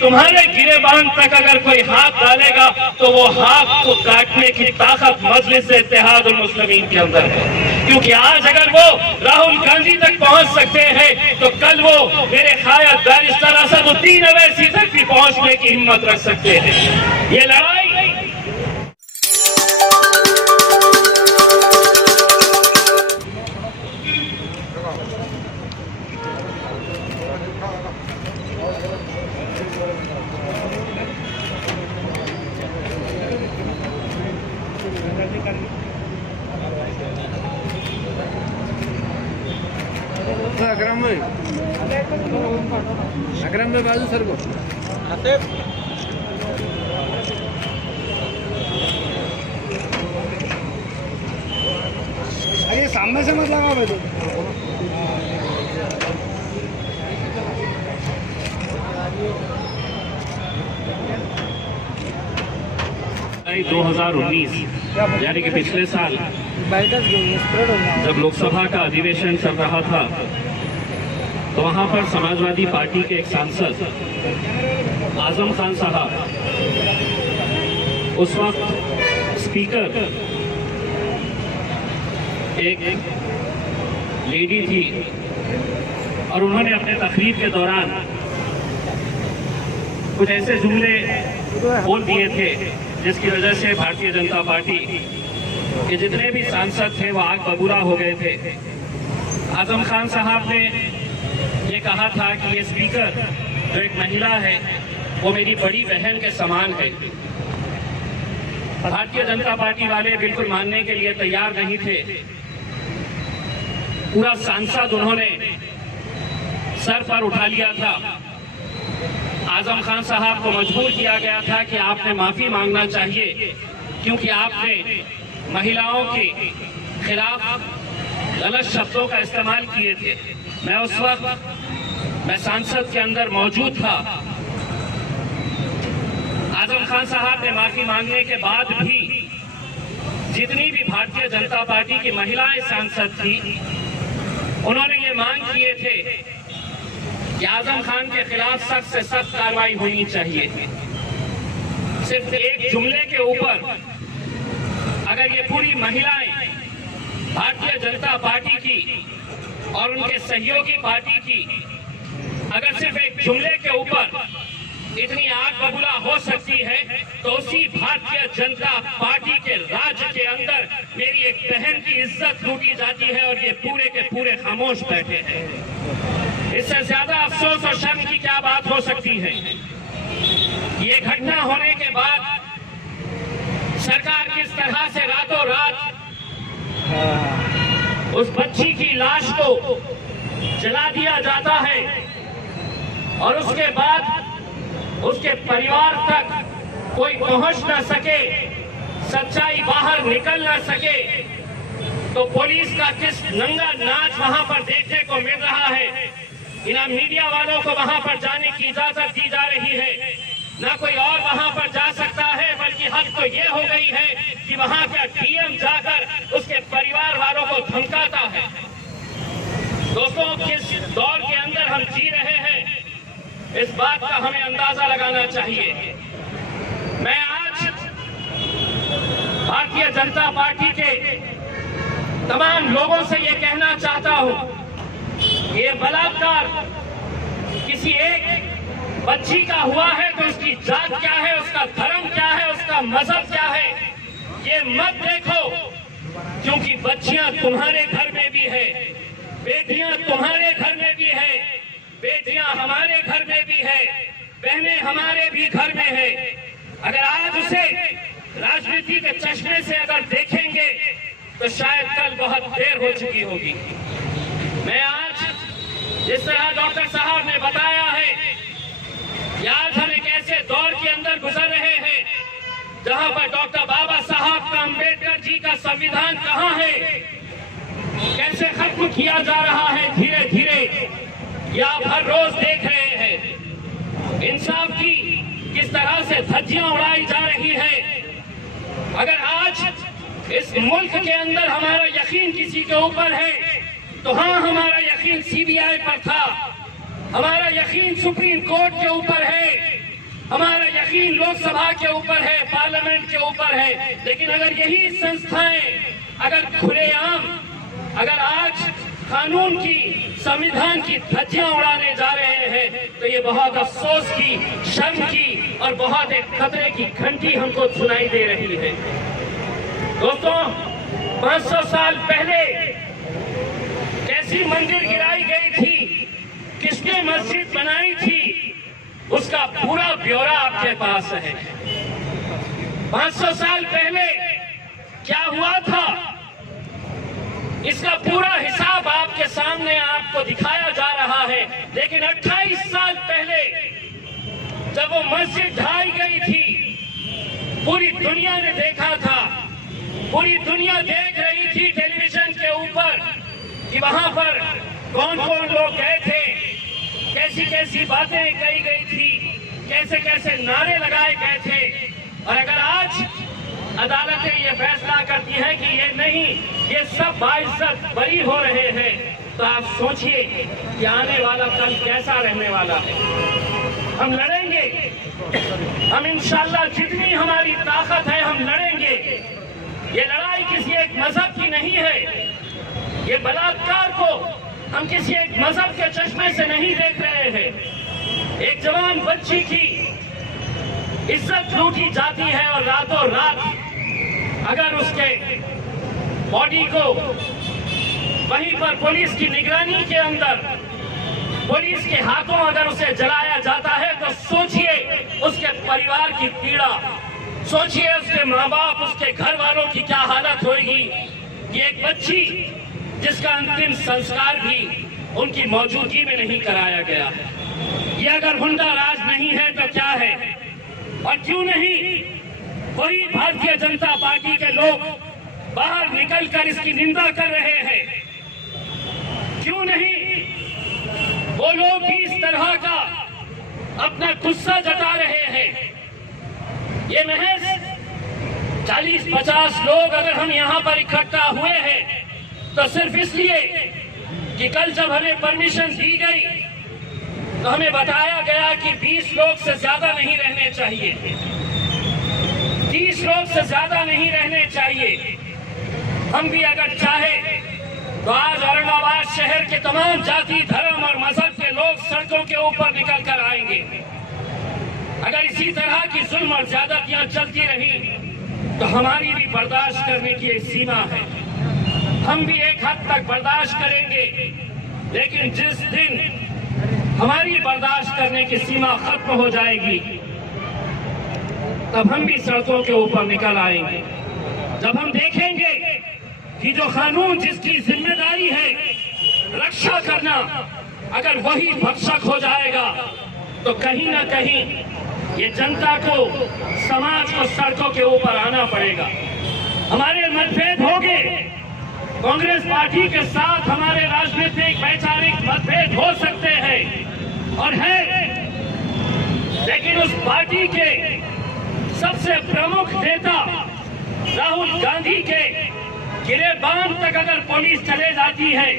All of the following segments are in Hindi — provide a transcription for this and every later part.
तुम्हारे गिरेबान तक अगर कोई हाथ डालेगा तो वो हाथ को काटने की ताकत मजलिस इत्तेहादुल मुस्लिमीन के अंदर है। क्योंकि आज अगर वो राहुल गांधी तक पहुंच सकते हैं तो कल वो मेरे ख्याल बैरिस्टर असदुद्दीन अवैसी तक भी पहुंचने की हिम्मत रख सकते हैं। ये लड़ाई अकरम भाई बाजू सर को अरे सामने से मत लगा भाई। 2019 यानी कि पिछले साल जब लोकसभा का अधिवेशन चल रहा था तो वहां पर समाजवादी पार्टी के एक सांसद आजम खान साहब, उस वक्त स्पीकर एक लेडी थी और उन्होंने अपने तकरीर के दौरान कुछ ऐसे जुमले बोल दिए थे जिसकी वजह से भारतीय जनता पार्टी के जितने भी सांसद थे वो आग बबूला हो गए थे। आजम खान साहब ने ये कहा था कि ये स्पीकर जो एक महिला है वो मेरी बड़ी बहन के समान है। भारतीय जनता पार्टी वाले बिल्कुल मानने के लिए तैयार नहीं थे। पूरा सांसद उन्होंने सर पर उठा लिया था। आजम खान साहब को मजबूर किया गया था कि आपने माफी मांगना चाहिए क्योंकि आपने महिलाओं के खिलाफ गलत शब्दों का इस्तेमाल किए थे। मैं उस वक्त सांसद के अंदर मौजूद था। आजम खान साहब ने माफी मांगने के बाद भी जितनी भी भारतीय जनता पार्टी की महिलाएं सांसद थी उन्होंने ये मांग किए थे कि आजम खान के खिलाफ सख्त से सख्त कार्रवाई होनी चाहिए। सिर्फ एक जुमले के ऊपर अगर ये पूरी महिलाएं भारतीय जनता पार्टी की और उनके सहयोगी पार्टी की अगर सिर्फ एक जुमले के ऊपर इतनी आग बबूला हो सकती है तो उसी भारतीय जनता पार्टी के राज्य के अंदर मेरी एक बहन की इज्जत लूटी जाती है और ये पूरे के पूरे खामोश बैठे हैं। इससे ज्यादा अफसोस और शर्म की क्या बात हो सकती है। ये घटना होने के बाद सरकार किस तरह से रातों रात उस बच्ची की लाश को जला दिया जाता है और उसके बाद उसके परिवार तक कोई पहुंच न सके, सच्चाई बाहर निकल न सके, तो पुलिस का किस नंगा नाच वहां पर देखने को मिल रहा है। इन मीडिया वालों को वहां पर जाने की इजाजत दी जा रही है, ना कोई और वहां पर जा सकता है, बल्कि हद तो ये हो गई है कि वहां का डीएम जाकर उसके परिवार वालों को धमकाता है। दोस्तों, किस दौर के अंदर हम जी रहे हैं इस बात का हमें अंदाजा लगाना चाहिए। मैं आज भारतीय जनता पार्टी के तमाम लोगों से ये कहना चाहता हूं, ये बलात्कार किसी एक बच्ची का हुआ है तो उसकी जात क्या है, उसका धर्म क्या है, उसका मजहब क्या है, ये मत देखो, क्योंकि बच्चियां तुम्हारे घर में भी है, बेटियां तुम्हारे घर में भी है, बेटियां हमारे घर में भी है, बहनें हमारे भी घर में है। अगर आज उसे राजनीति के चश्मे से अगर देखेंगे तो शायद कल बहुत देर हो चुकी होगी। मैं आज जिस तरह डॉक्टर साहब ने बताया है कि आज हम एक ऐसे दौर के अंदर गुजर रहे हैं जहां पर डॉक्टर बाबा साहब का, अम्बेडकर जी का संविधान कहां है, कैसे खत्म किया जा रहा है धीरे धीरे, या आप हर रोज देख रहे हैं इंसाफ की किस तरह से धज्जियां उड़ाई जा रही है। अगर आज इस मुल्क के अंदर हमारा यकीन किसी के ऊपर है तो हाँ, हमारा यकीन सीबीआई पर था, हमारा यकीन सुप्रीम कोर्ट के ऊपर है, यकीन लोकसभा के ऊपर है, पार्लियामेंट के ऊपर है, लेकिन अगर यही संस्थाएं अगर खुलेआम अगर आज कानून की, संविधान की धज्जियां उड़ाने जा रहे हैं तो ये बहुत अफसोस की, शर्म की और बहुत एक खतरे की घंटी हमको सुनाई दे रही है। दोस्तों, 500 साल पहले कैसी मंदिर गिराई गई थी, किसने मस्जिद बनाई थी, उसका पूरा ब्यौरा आपके पास है। 500 साल पहले क्या हुआ था, इसका पूरा हिसाब आपके सामने आपको दिखाया जा रहा है। लेकिन 28 साल पहले जब वो मस्जिद ढाई गई थी, पूरी दुनिया ने देखा था, पूरी दुनिया देख रही थी टेलीविजन के ऊपर कि वहां पर कौन कौन लोग गए थे, कैसी कैसी बातें कही गई थी, कैसे कैसे नारे लगाए गए थे। और अगर आज अदालतें ये फैसला करती हैं कि ये नहीं, ये सब बाइज्जत बरी हो रहे हैं, तो आप सोचिए कि आने वाला कल कैसा रहने वाला है। हम लड़ेंगे, हम इंशाल्लाह जितनी हमारी ताकत है हम लड़ेंगे। ये लड़ाई किसी एक मजहब की नहीं है, ये बलात्कार को हम किसी एक मजहब के चश्मे से नहीं देख रहे हैं। एक जवान बच्ची की इज्जत लूटी जाती है और रातों रात अगर उसके बॉडी को वहीं पर पुलिस की निगरानी के अंदर, पुलिस के हाथों अगर उसे जलाया जाता है तो सोचिए उसके परिवार की पीड़ा, सोचिए उसके माँ बाप, उसके घर वालों की क्या हालत होगी। ये एक बच्ची जिसका अंतिम संस्कार भी उनकी मौजूदगी में नहीं कराया गया है। ये अगर हुंडा राज नहीं है तो क्या है? और क्यों नहीं कोई भारतीय जनता पार्टी के लोग बाहर निकलकर इसकी निंदा कर रहे हैं? क्यों नहीं वो लोग भी इस तरह का अपना गुस्सा जता रहे हैं? ये महज 40-50 लोग अगर हम यहाँ पर इकट्ठा हुए हैं तो सिर्फ इसलिए कि कल जब हमें परमिशन दी गई तो हमें बताया गया कि 20 लोग से ज्यादा नहीं रहने चाहिए, 30 लोग से ज्यादा नहीं रहने चाहिए। हम भी अगर चाहे तो आज औरंगाबाद शहर के तमाम जाति, धर्म और मजहब के लोग सड़कों के ऊपर निकल कर आएंगे। अगर इसी तरह की जुल्म और ज्यादतियां चलती रही तो हमारी भी बर्दाश्त करने की एक सीमा है। हम भी एक हद तक बर्दाश्त करेंगे, लेकिन जिस दिन हमारी बर्दाश्त करने की सीमा खत्म हो जाएगी तब हम भी सड़कों के ऊपर निकल आएंगे। जब हम देखेंगे कि जो कानून जिसकी जिम्मेदारी है रक्षा करना, अगर वही भक्षक हो जाएगा तो कहीं ना कहीं ये जनता को, समाज को सड़कों के ऊपर आना पड़ेगा। हमारे मतभेद होंगे, कांग्रेस पार्टी के साथ हमारे राजनीतिक वैचारिक मतभेद हो सकते हैं और है, लेकिन उस पार्टी के सबसे प्रमुख नेता राहुल गांधी के गिरेबान तक अगर पुलिस चले जाती है,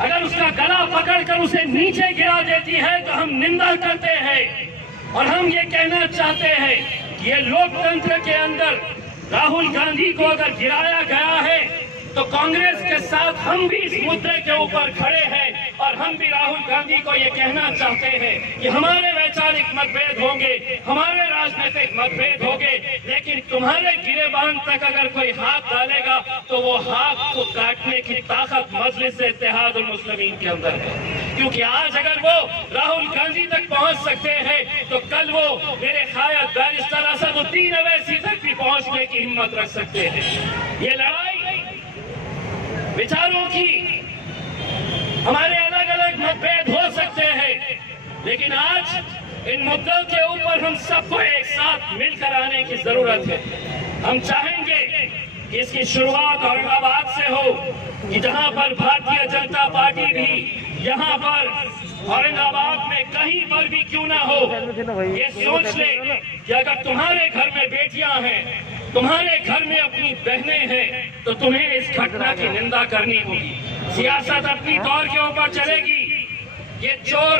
अगर उसका गला पकड़कर उसे नीचे गिरा देती है तो हम निंदा करते हैं और हम ये कहना चाहते हैं कि ये लोकतंत्र के अंदर राहुल गांधी को अगर गिराया गया है तो कांग्रेस के साथ हम भी इस मुद्दे के ऊपर खड़े हैं और हम भी राहुल गांधी को ये कहना चाहते हैं कि हमारे वैचारिक मतभेद होंगे, हमारे राजनीतिक मतभेद होंगे, लेकिन तुम्हारे गिरेबान तक अगर कोई हाथ डालेगा तो वो हाथ को काटने की ताकत मजलिस इत्तेहादुल मुस्लिमीन के अंदर है। क्योंकि आज अगर वो राहुल गांधी तक पहुंच सकते हैं तो कल वो मेरे ख्याल बैरिस्टर असदुद्दीन अवैसी तक भी पहुंचने की हिम्मत रख सकते हैं। ये लड़ाई विचारों की, हमारे अलग अलग मतभेद हो सकते हैं, लेकिन आज इन मुद्दों के ऊपर हम सबको एक साथ मिलकर आने की जरूरत है। हम चाहेंगे कि इसकी शुरुआत औरंगाबाद से हो कि जहां पर भारतीय जनता पार्टी भी यहाँ पर औरंगाबाद में कहीं पर भी क्यों ना हो, ये सोच ले कि अगर तुम्हारे घर में बेटियां हैं, तुम्हारे घर में अपनी बहनें हैं तो तुम्हें इस घटना की निंदा करनी होगी। सियासत अपनी दौर के ऊपर चलेगी, ये चोर,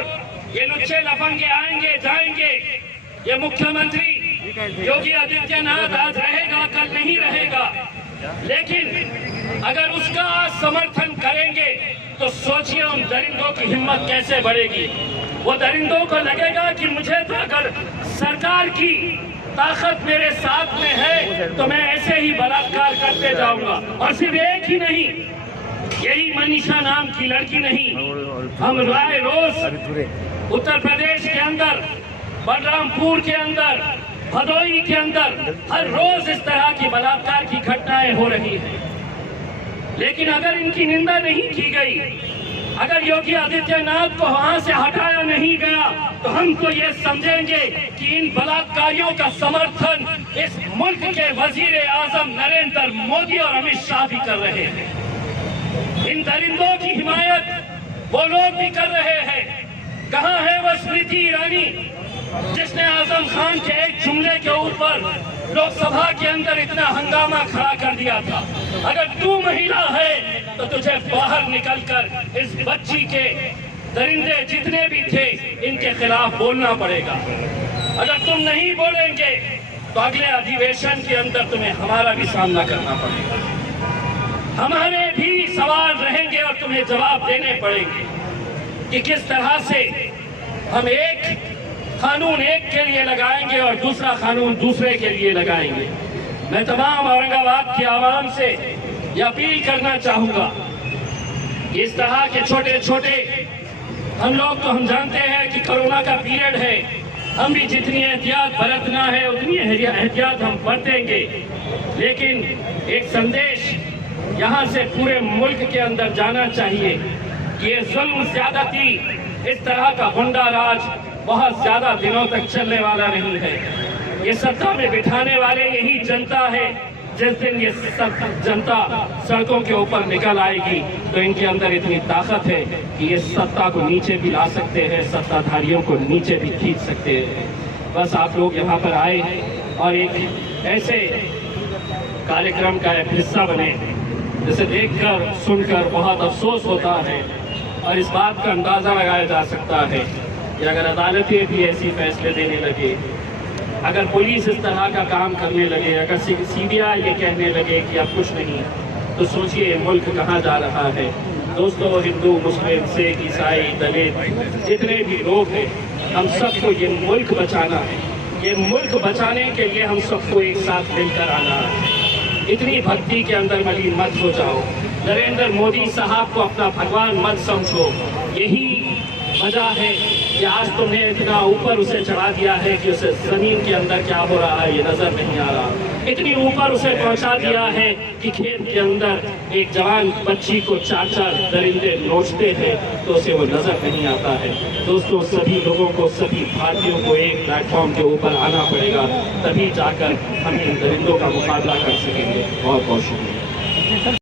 ये लुच्चे लफंगे आएंगे जाएंगे, ये मुख्यमंत्री योगी आदित्यनाथ आज रहेगा, कल नहीं रहेगा, लेकिन अगर उसका समर्थन करेंगे तो सोचिए उन दरिंदों की हिम्मत कैसे बढ़ेगी। वो दरिंदों को लगेगा कि मुझे तो अगर सरकार की ताकत मेरे साथ में है तो मैं ऐसे ही बलात्कार करते जाऊंगा। और सिर्फ एक ही नहीं, यही मनीषा नाम की लड़की नहीं, हम राय रोज उत्तर प्रदेश के अंदर, बलरामपुर के अंदर, भदोही के अंदर हर रोज इस तरह की बलात्कार की घटनाएं हो रही हैं। लेकिन अगर इनकी निंदा नहीं की गई, अगर योगी आदित्यनाथ को वहां से हटाया नहीं गया, तो हम तो ये समझेंगे कि इन बलात्कारियों का समर्थन इस मुल्क के वजीर आजम नरेंद्र मोदी और अमित शाह भी कर रहे हैं। इन दरिंदों की हिमायत वो लोग भी कर रहे हैं। कहाँ है वो स्मृति ईरानी जिसने आजम खान के एक जुमले के ऊपर लोकसभा के अंदर इतना हंगामा खड़ा कर दिया था। अगर तू महिला है तो तुझे बाहर निकलकर इस बच्ची के दरिंदे जितने भी थे इनके खिलाफ बोलना पड़ेगा। अगर तुम नहीं बोलेंगे तो अगले अधिवेशन के अंदर तुम्हें हमारा भी सामना करना पड़ेगा। हमारे भी सवाल रहेंगे और तुम्हें जवाब देने पड़ेंगे कि किस तरह से हम एक कानून एक के लिए लगाएंगे और दूसरा कानून दूसरे के लिए लगाएंगे। मैं तमाम औरंगाबाद की आवाम से यह अपील करना चाहूंगा, इस तरह के छोटे छोटे हम लोग तो हम जानते हैं कि कोरोना का पीरियड है, हम भी जितनी एहतियात बरतना है उतनी एहतियात हम बरतेंगे। लेकिन एक संदेश यहाँ से पूरे मुल्क के अंदर जाना चाहिए कि ये जुल्म ज्यादती, इस तरह का गुंडा राज बहुत ज्यादा दिनों तक चलने वाला नहीं है। ये सत्ता में बिठाने वाले यही जनता है। जिस दिन ये जनता सड़कों के ऊपर निकल आएगी तो इनके अंदर इतनी ताकत है कि ये सत्ता को नीचे भी ला सकते हैं, सत्ताधारियों को नीचे भी खींच सकते हैं। बस आप लोग यहाँ पर आए और एक ऐसे कार्यक्रम का एक हिस्सा बने जिसे देखकर सुनकर बहुत अफसोस होता है और इस बात का अंदाजा लगाया जा सकता है कि अगर अदालतें भी ऐसी फैसले देने लगे, अगर पुलिस इस तरह का काम करने लगे, अगर सीबीआई ये कहने लगे कि अब कुछ नहीं, तो सोचिए मुल्क कहाँ जा रहा है। दोस्तों, हिंदू, मुस्लिम, सिख, ईसाई, दलित जितने भी लोग हैं, हम सबको ये मुल्क बचाना है। ये मुल्क बचाने के लिए हम सबको एक साथ मिलकर आना है। इतनी भक्ति के अंदर मलिन मत हो जाओ। नरेंद्र मोदी साहब को अपना भगवान मत समझो। यही वजह है कि आज तुमने इतना ऊपर उसे चढ़ा दिया है कि उसे जमीन के अंदर क्या हो रहा है ये नजर नहीं आ रहा। इतनी ऊपर उसे पहुंचा दिया है कि खेत के अंदर एक जवान बच्ची को 4-4 दरिंदे नोचते हैं तो उसे वो नजर नहीं आता है। दोस्तों, सभी लोगों को, सभी भारतीयों को एक प्लेटफॉर्म के ऊपर आना पड़ेगा, तभी जाकर हम इन दरिंदों का मुकाबला कर सकेंगे। बहुत बहुत शुक्रिया।